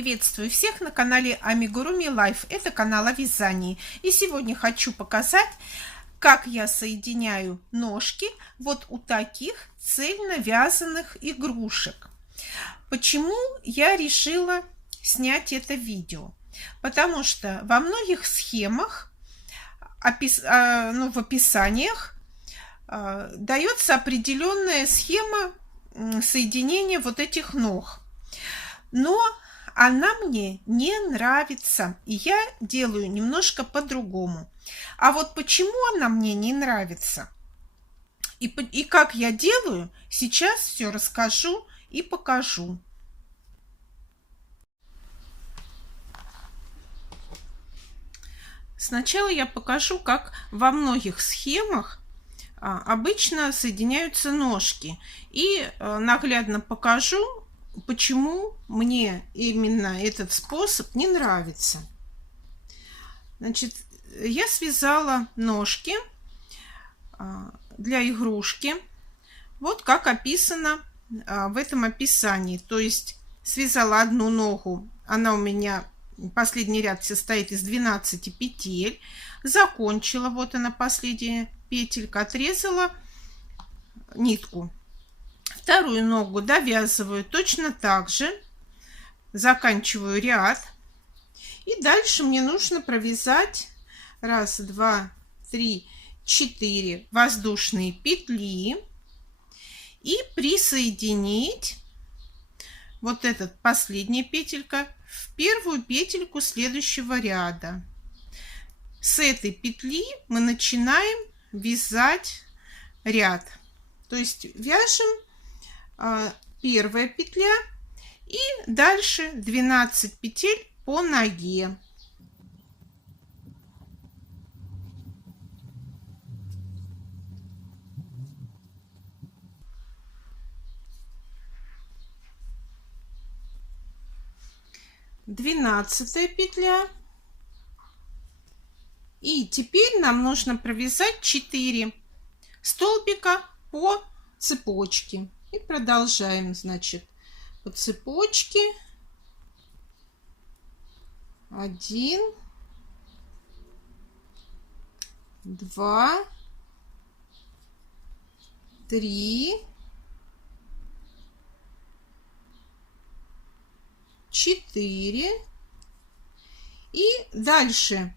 Приветствую всех на канале Amigurumi Life. Это канал о вязании. И сегодня хочу показать, как я соединяю ножки вот у таких цельно вязаных игрушек. Почему я решила снять это видео? Потому что во многих схемах, в описаниях дается определенная схема соединения вот этих ног. Но она мне не нравится, и я делаю немножко по-другому. А вот почему она мне не нравится и как я делаю, сейчас все расскажу и покажу. Сначала я покажу, как во многих схемах обычно соединяются ножки, и наглядно покажу, почему мне именно этот способ не нравится. Значит, я связала ножки для игрушки, вот как описано в этом описании. То есть связала одну ногу, она у меня, последний ряд состоит из 12 петель, закончила, вот она последняя петелька, отрезала нитку. Вторую ногу довязываю точно так же, заканчиваю ряд, и дальше мне нужно провязать 1, 2, 3, 4 воздушные петли и присоединить вот этот последняя петелька в первую петельку следующего ряда. С этой петли мы начинаем вязать ряд, то есть вяжем первая петля и дальше 12 петель по ноге. Двенадцатая петля. И теперь нам нужно провязать 4 столбика по цепочке. И продолжаем, значит, по цепочке 1, 2, 3, 4 и дальше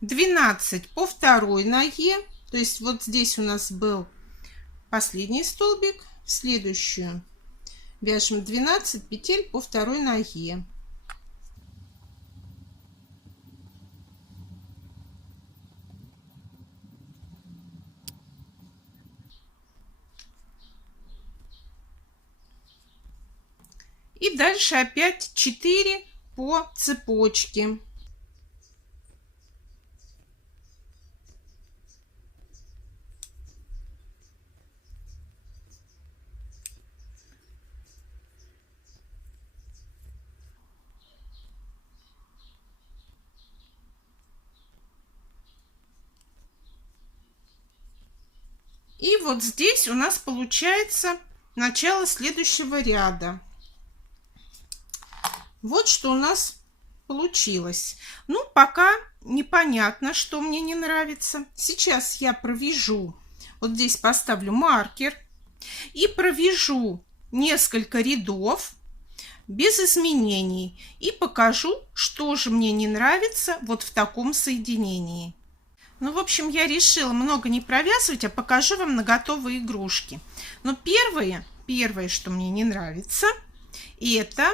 12 по второй ноге. То есть вот здесь у нас был последний столбик, в следующую вяжем 12 петель по второй ноге. И дальше опять 4 по цепочке. И вот здесь у нас получается начало следующего ряда. Вот что у нас получилось. Ну, пока непонятно, что мне не нравится. Сейчас я провяжу, вот здесь поставлю маркер и провяжу несколько рядов без изменений и покажу, что же мне не нравится вот в таком соединении. Ну, в общем, я решила много не провязывать, а покажу вам на готовые игрушки. Но первое, что мне не нравится, это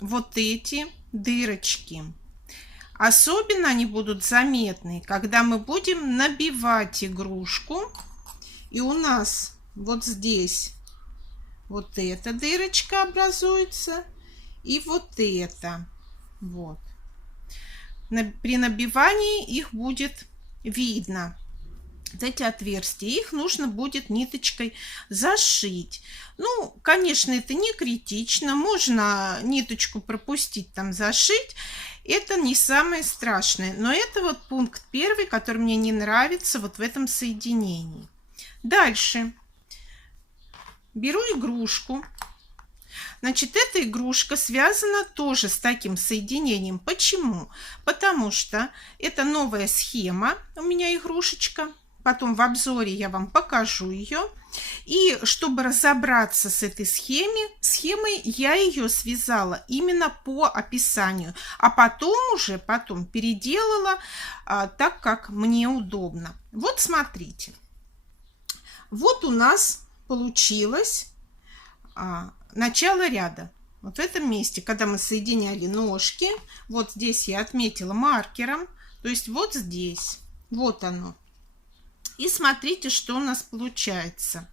вот эти дырочки. Особенно они будут заметны, когда мы будем набивать игрушку. И у нас вот здесь вот эта дырочка образуется. И вот это. Вот. При набивании их будет видно. Вот эти отверстия, их нужно будет ниточкой зашить. Ну, конечно, это не критично, можно ниточку пропустить, там зашить, это не самое страшное. Но это вот пункт первый, который мне не нравится вот в этом соединении. Дальше беру игрушку, Значит, эта игрушка связана тоже с таким соединением. Почему? Потому что это новая схема у меня игрушечка. Потом в обзоре я вам покажу ее. И чтобы разобраться с этой схемой, я ее связала именно по описанию. А потом переделала так, как мне удобно. Вот смотрите. Вот у нас получилось начало ряда. Вот в этом месте, когда мы соединяли ножки, вот здесь я отметила маркером, то есть вот здесь, вот оно. И смотрите, что у нас получается.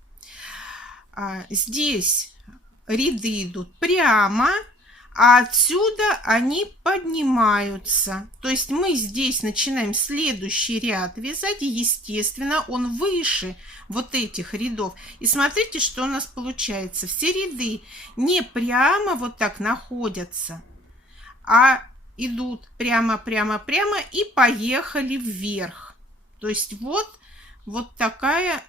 Здесь ряды идут прямо, а отсюда они поднимаются. То есть мы здесь начинаем следующий ряд вязать, и, естественно, он выше вот этих рядов. И смотрите, что у нас получается. Все ряды не прямо вот так находятся, а идут прямо и поехали вверх. То есть вот такая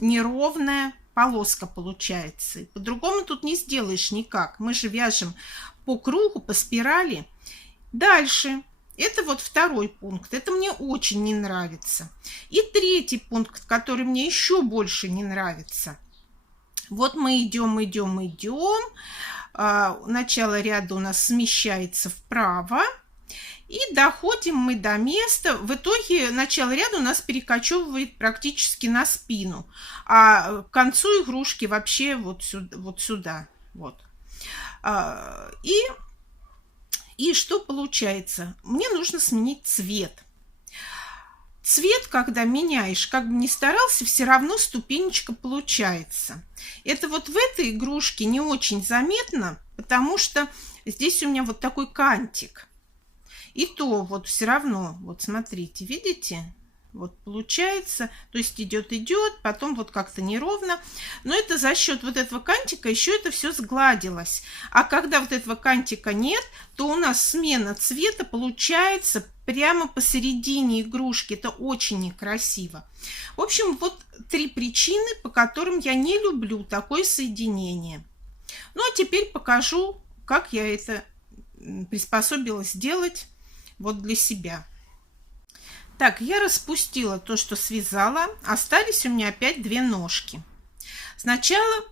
неровная полоска получается. По-другому тут не сделаешь никак. Мы же вяжем по кругу, по спирали. Дальше. Это вот второй пункт. Это мне очень не нравится. И третий пункт, который мне еще больше не нравится. Вот мы идем. Начало ряда у нас смещается вправо. И доходим мы до места. В итоге начало ряда у нас перекочевывает практически на спину. А к концу игрушки вообще вот сюда. Вот. И что получается? Мне нужно сменить цвет. Цвет, когда меняешь, как бы ни старался, все равно ступенечка получается. Это вот в этой игрушке не очень заметно, потому что здесь у меня вот такой кантик. И то вот все равно, вот смотрите, видите? Вот получается, то есть идет, потом вот как-то неровно. Но это за счет вот этого кантика еще это все сгладилось. А когда вот этого кантика нет, то у нас смена цвета получается прямо посередине игрушки. Это очень некрасиво. В общем, вот 3 причины, по которым я не люблю такое соединение. Ну, а теперь покажу, как я это приспособилась делать вот для себя. Так, я распустила то, что связала. Остались у меня опять 2 ножки. Сначала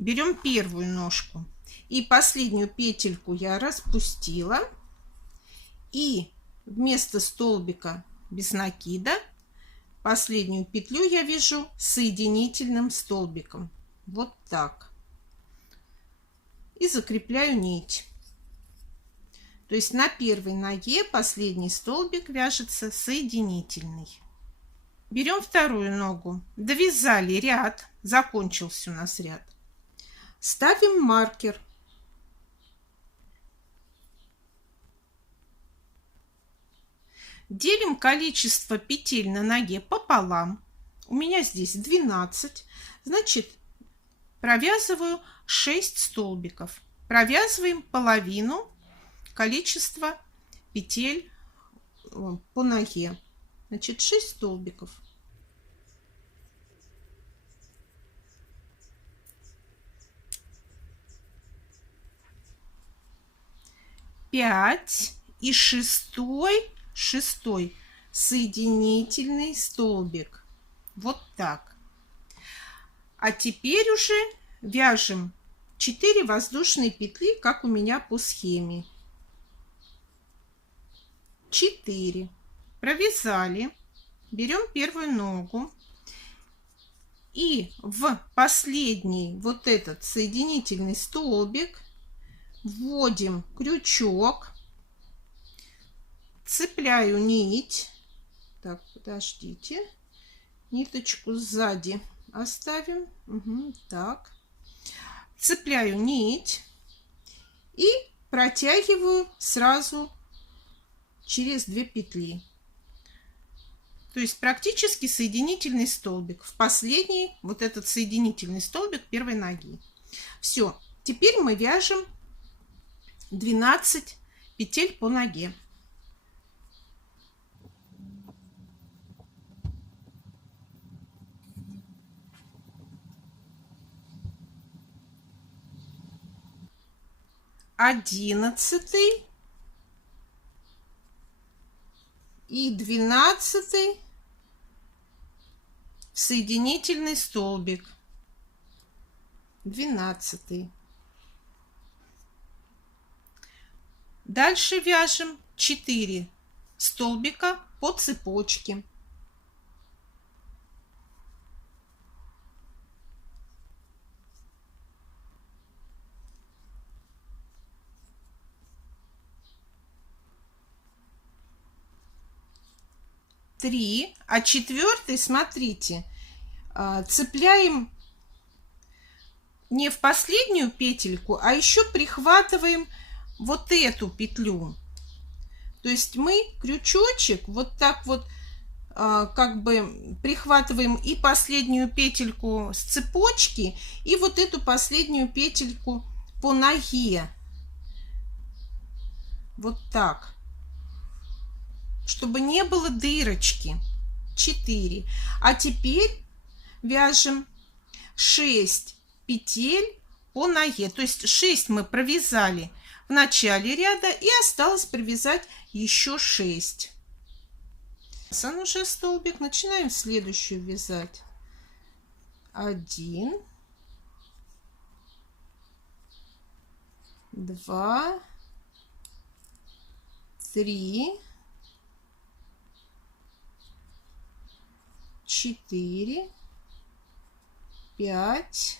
берем первую ножку. И последнюю петельку я распустила. И вместо столбика без накида последнюю петлю я вяжу соединительным столбиком. Вот так. И закрепляю нить. То есть на первой ноге последний столбик вяжется соединительный. Берем вторую ногу, довязали ряд, закончился у нас ряд. Ставим маркер. Делим количество петель на ноге пополам. У меня здесь 12, значит, провязываю 6 столбиков. Провязываем половину количество петель по ноге. Значит, 6 столбиков. Пять и шестой соединительный столбик. Вот так. А теперь уже вяжем 4 воздушные петли, как у меня по схеме. 4. Провязали. Берем первую ногу. И в последний вот этот соединительный столбик вводим крючок. Цепляю нить. Так, подождите. Ниточку сзади оставим. Так. Цепляю нить и протягиваю сразу через 2 петли. То есть практически соединительный столбик. В последний вот этот соединительный столбик первой ноги. Все. Теперь мы вяжем 12 петель по ноге. 11 и 12 в соединительный столбик. 12. Дальше вяжем 4 столбика по цепочке. Три, а четвертый, смотрите, цепляем не в последнюю петельку, а еще прихватываем вот эту петлю. То есть мы крючочек вот так вот как бы прихватываем и последнюю петельку с цепочки, и вот эту последнюю петельку по ноге. Вот так. Чтобы не было дырочки. 4. А теперь вяжем 6 петель по ноге. То есть 6 мы провязали в начале ряда, и осталось провязать еще 6. Уже столбик. Начинаем следующую вязать. 1, 2, 3, 4, 5,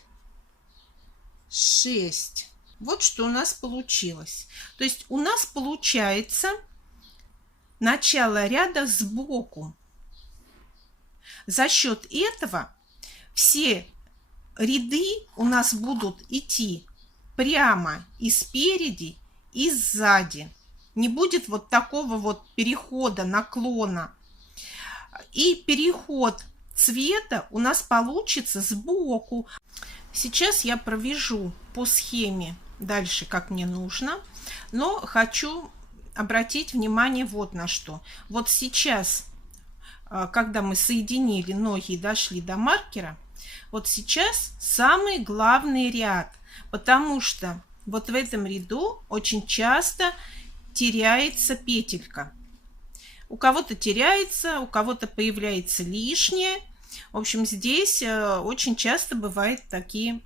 6. Вот что у нас получилось. То есть у нас получается начало ряда сбоку. За счет этого все ряды у нас будут идти прямо и спереди, и сзади. Не будет вот такого вот перехода, наклона. И переход цвета у нас получится сбоку. Сейчас я провяжу по схеме дальше, как мне нужно, но хочу обратить внимание вот на что. Вот сейчас, когда мы соединили ноги и дошли до маркера, вот сейчас самый главный ряд, потому что вот в этом ряду очень часто теряется петелька. У кого-то теряется, у кого-то появляется лишнее. В общем, здесь очень часто бывают такие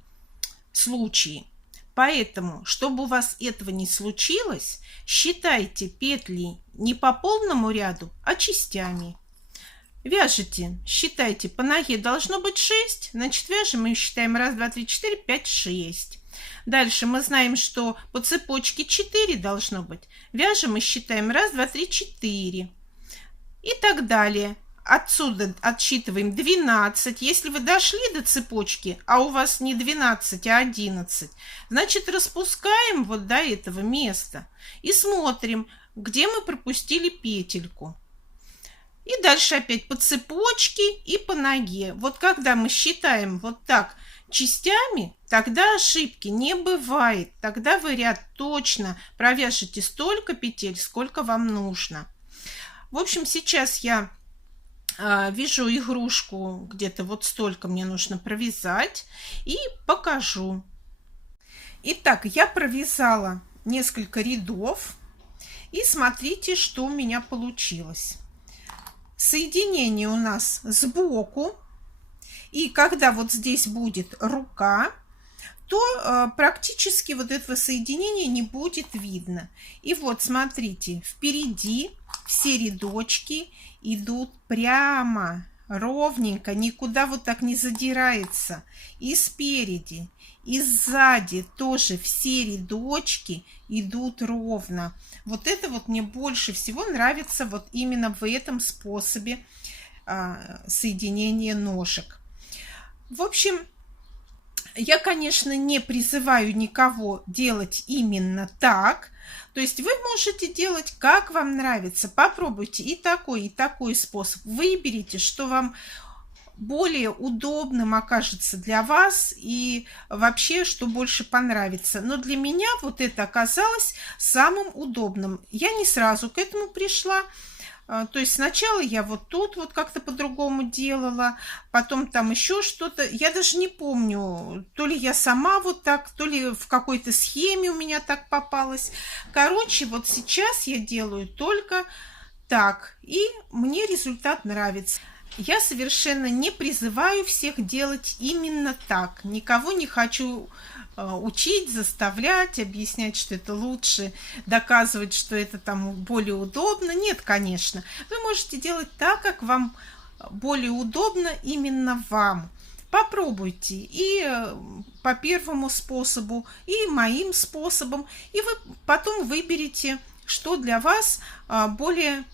случаи. Поэтому, чтобы у вас этого не случилось, считайте петли не по полному ряду, а частями. Вяжите, считайте, по ноге должно быть 6, значит вяжем и считаем 1, 2, 3, 4, 5, 6. Дальше мы знаем, что по цепочке 4 должно быть. Вяжем и считаем 1, 2, 3, 4. И так далее. Отсюда отсчитываем 12. Если вы дошли до цепочки, а у вас не 12, а 11, значит распускаем вот до этого места и смотрим, где мы пропустили петельку. И дальше опять по цепочке и по ноге. Вот когда мы считаем вот так частями, тогда ошибки не бывает. Тогда вы ряд точно провяжете столько петель, сколько вам нужно. В общем, сейчас я вяжу игрушку, где-то вот столько мне нужно провязать, и покажу. Итак, я провязала несколько рядов, и смотрите, что у меня получилось. Соединение у нас сбоку, и когда вот здесь будет рука, то практически вот этого соединения не будет видно. И вот смотрите, впереди все рядочки идут прямо, ровненько, никуда вот так не задирается. И спереди, и сзади тоже все рядочки идут ровно. Вот это вот мне больше всего нравится вот именно в этом способе соединения ножек. В общем, я, конечно, не призываю никого делать именно так. То есть вы можете делать, как вам нравится. Попробуйте и такой способ. Выберите, что вам более удобным окажется для вас и вообще, что больше понравится. Но для меня вот это оказалось самым удобным. Я не сразу к этому пришла. То есть сначала я вот тут вот как-то по-другому делала, потом там еще что-то. Я даже не помню, то ли я сама вот так, то ли в какой-то схеме у меня так попалось. Короче, вот сейчас я делаю только так, и мне результат нравится. Я совершенно не призываю всех делать именно так. Никого не хочу учить, заставлять, объяснять, что это лучше, доказывать, что это там более удобно. Нет, конечно. Вы можете делать так, как вам более удобно именно вам. Попробуйте и по первому способу, и моим способом, и вы потом выберете, что для вас более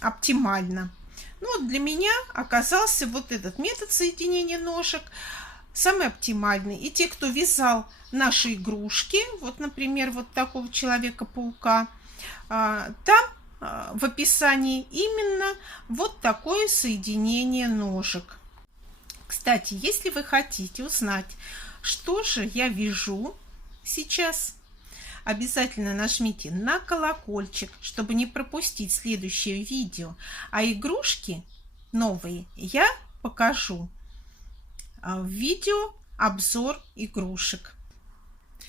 оптимально. Ну, вот для меня оказался вот этот метод соединения ножек самый оптимальный. И те, кто вязал наши игрушки, вот, например, вот такого Человека-паука, там в описании именно вот такое соединение ножек. Кстати, если вы хотите узнать, что же я вяжу сейчас, обязательно нажмите на колокольчик, чтобы не пропустить следующее видео. А игрушки новые я покажу в видео обзор игрушек.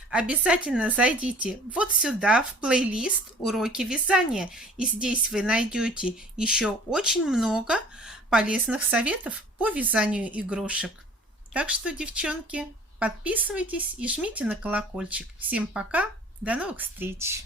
Обязательно зайдите вот сюда в плейлист «Уроки вязания». И здесь вы найдете еще очень много полезных советов по вязанию игрушек. Так что, девчонки, подписывайтесь и жмите на колокольчик. Всем пока! До новых встреч!